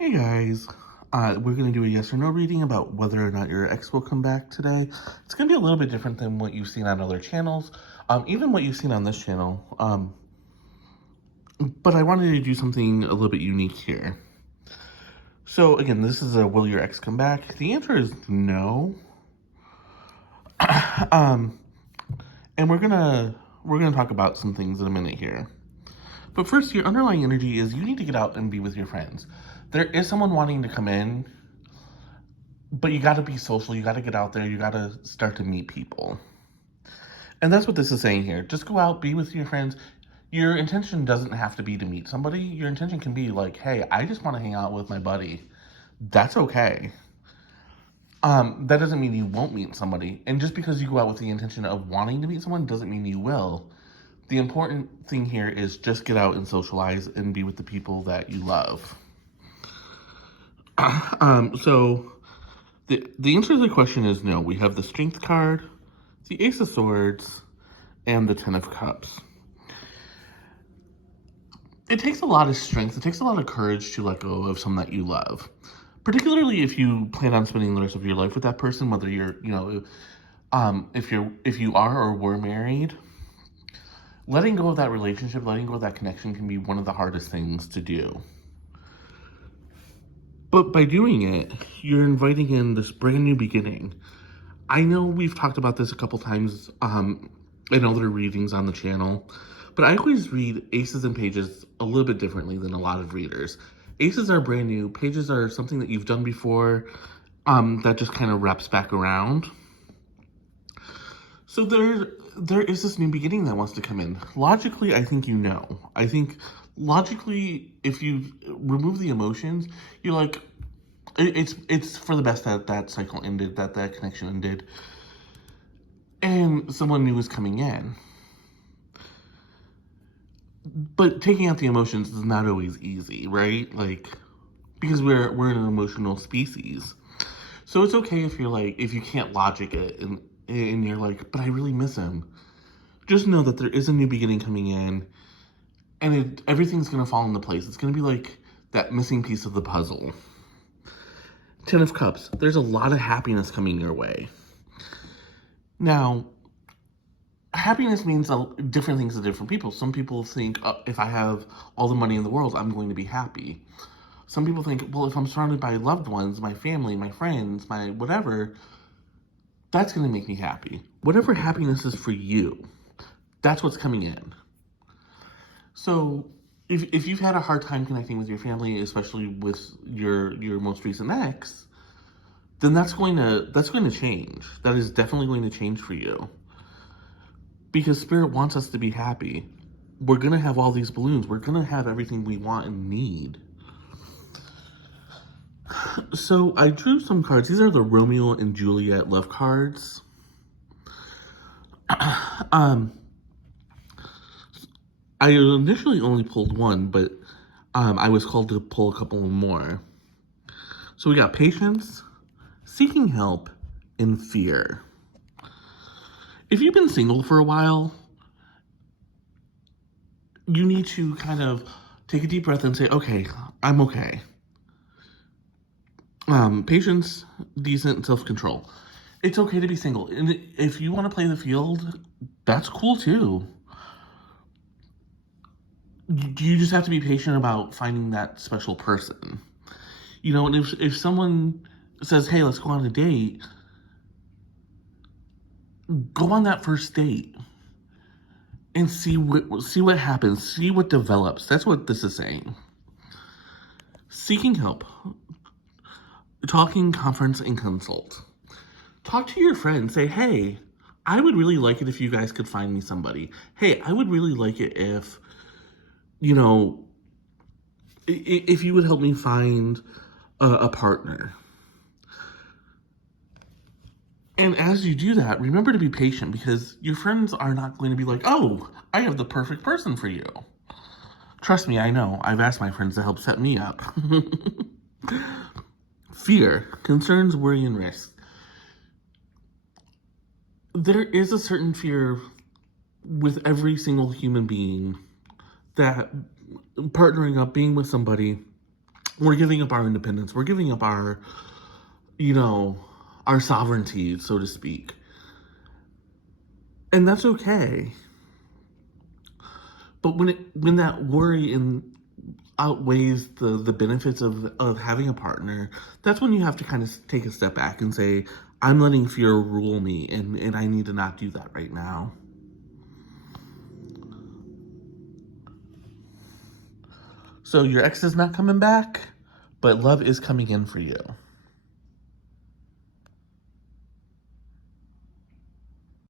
Hey guys, we're going to do a yes or no reading about whether or not your ex will come back today. It's going to be a little bit different than what you've seen on other channels, even what you've seen on this channel. But I wanted to do something a little bit unique here. So again, this is a will your ex come back? The answer is no. um, and we're gonna talk about some things in a minute here. But first, your underlying energy is you need to get out and be with your friends. There is someone wanting to come in, but you got to be social. You got to get out there. You got to start to meet people. And that's what this is saying here. Just go out, be with your friends. Your intention doesn't have to be to meet somebody. Your intention can be like, hey, I just want to hang out with my buddy. That's okay. That doesn't mean you won't meet somebody. And just because you go out with the intention of wanting to meet someone doesn't mean you will. The important thing here is just get out and socialize and be with the people that you love. So the answer to the question is no. We have the Strength card, the Ace of Swords, and the Ten of Cups. It takes a lot of strength, it takes a lot of courage to let go of someone that you love. Particularly if you plan on spending the rest of your life with that person, whether you're, if you are or were married. Letting go of that relationship, letting go of that connection can be one of the hardest things to do. But by doing it, you're inviting in this brand new beginning. I know we've talked about this a couple times in other readings on the channel, but I always read aces and pages a little bit differently than a lot of readers. Aces are brand new, pages are something that you've done before that just kind of wraps back around. So there is this new beginning that wants to come in. Logically, I think you know. I think logically, if you remove the emotions, you're like, it's for the best that that cycle ended, that that connection ended, and someone new is coming in. But taking out the emotions is not always easy, right? Like, because we're an emotional species. So it's okay if you're like, if you can't logic it and you're like, but I really miss him. Just know that there is a new beginning coming in, and everything's gonna fall into place. It's gonna be like that missing piece of the puzzle. Ten of Cups. There's a lot of happiness coming your way. Now, happiness means different things to different people. Some people think, if I have all the money in the world, I'm going to be happy. Some people think, well, if I'm surrounded by loved ones, my family, my friends, my whatever, that's going to make me happy. Whatever happiness is for you, that's what's coming in. So if you've had a hard time connecting with your family, especially with your most recent ex, then that's going to change. That is definitely going to change for you. Because Spirit wants us to be happy. We're going to have all these balloons. We're going to have everything we want and need. So I drew some cards. These are the Romeo and Juliet love cards. I initially only pulled one, but I was called to pull a couple more. So we got patience, seeking help, and fear. If you've been single for a while, you need to kind of take a deep breath and say, okay, I'm okay. Patience, decent, self-control. It's okay to be single. And if you want to play the field, that's cool too. You just have to be patient about finding that special person. You know, and if someone says, hey, let's go on a date, go on that first date and see what happens, see what develops. That's what this is saying. Seeking help. Talking, conference, and consult. Talk to your friends. Say, hey, I would really like it if you guys could find me somebody. Hey, I would really like it if, if you would help me find a partner. And as you do that, remember to be patient, because your friends are not going to be like, oh, I have the perfect person for you. Trust me, I know. I've asked my friends to help set me up. Fear, concerns, worry, and risk. There is a certain fear with every single human being that partnering up, being with somebody, we're giving up our independence. We're giving up our, you know, our sovereignty, so to speak. And that's okay. But when that worry outweighs the benefits of having a partner, that's when you have to kind of take a step back and say, I'm letting fear rule me, and I need to not do that right now. So your ex is not coming back, but love is coming in for you.